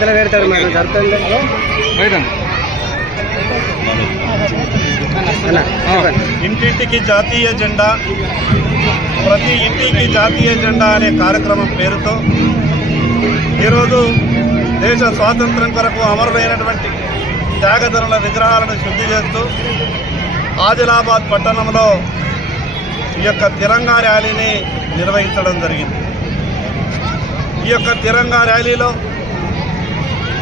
మధ్యలో పెడతాడు మరి జరుగుతుంది. ఇంటింటికి జాతీయ జెండా, ప్రతి ఇంటికి జాతీయ జెండా అనే కార్యక్రమం పేరుతో ఈరోజు దేశ స్వాతంత్ర్యం కొరకు అమరులైనటువంటి త్యాగధనుల విగ్రహాలను శుద్ధి చేస్తూ ఆదిలాబాద్ పట్టణంలో ఈ యొక్క తిరంగా ర్యాలీని నిర్వహించడం జరిగింది. ఈ యొక్క తిరంగా ర్యాలీలో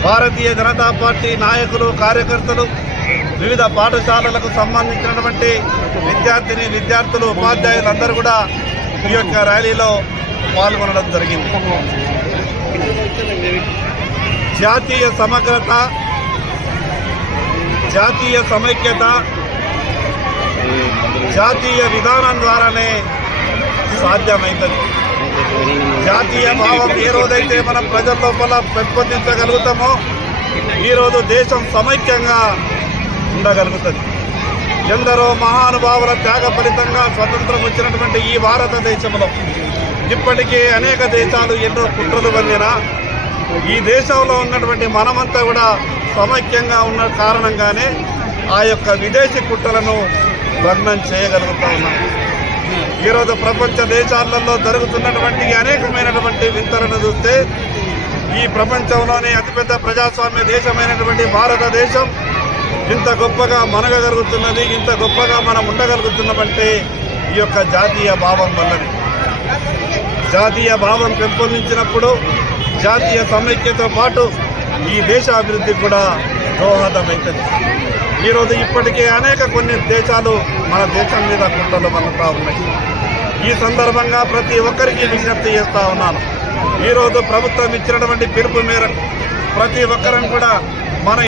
భారతీయ జనతా పార్టీ నాయకులు, కార్యకర్తలు, వివిధ పాఠశాలలకు సంబంధించినటువంటి విద్యార్థులు, ఉపాధ్యాయులందరూ కూడా ఈ యొక్క ర్యాలీలో పాల్గొనడం జరిగింది. జాతీయ సమగ్రత, జాతీయ సమైక్యత, జాతీయ విధానం ద్వారానే సాధ్యమవుతుంది. జాతీయ భావం ఏ రోజైతే మనం ప్రజల లోపల పెంపొందించగలుగుతామో ఈరోజు దేశం సమైక్యంగా ఉండగలుగుతుంది. ఎందరో మహానుభావుల త్యాగ ఫలితంగా స్వతంత్రం వచ్చినటువంటి ఈ భారతదేశంలో ఇప్పటికీ అనేక దేశాలు ఎన్నో కుట్రలు పొందినా ఈ దేశంలో ఉన్నటువంటి మనమంతా కూడా సమైక్యంగా ఉన్న కారణంగానే ఆ యొక్క విదేశీ కుట్రలను భగ్నం చేయగలుగుతూ ఉన్నాం. ఈరోజు ప్రపంచ దేశాలలో జరుగుతున్నటువంటి అనేకమైనటువంటి వింతలను చూస్తే ఈ ప్రపంచంలోనే అతిపెద్ద ప్రజాస్వామ్య దేశమైనటువంటి భారతదేశం ఇంత గొప్పగా మనగలుగుతున్నది, ఇంత గొప్పగా మనం ఉండగలుగుతున్నామంటే ఈ యొక్క జాతీయ భావం వల్లనే. జాతీయ భావం పెంపొందించినప్పుడు జాతీయ సమైక్యతో పాటు ఈ దేశ అభివృద్ధికి కూడా దోహదమవుతుంది. ఈరోజు ఇప్పటికే కొన్ని దేశాలు మన దేశం మీద కుట్రలు పన్నుతూ ఉన్నాయి. ఈ సందర్భంగా ప్రతి ఒక్కరికి విజ్ఞప్తి చేస్తూ ఉన్నాను. ఈరోజు ప్రభుత్వం ఇచ్చినటువంటి పిలుపు మేరకు ప్రతి ఒక్కరం కూడా మన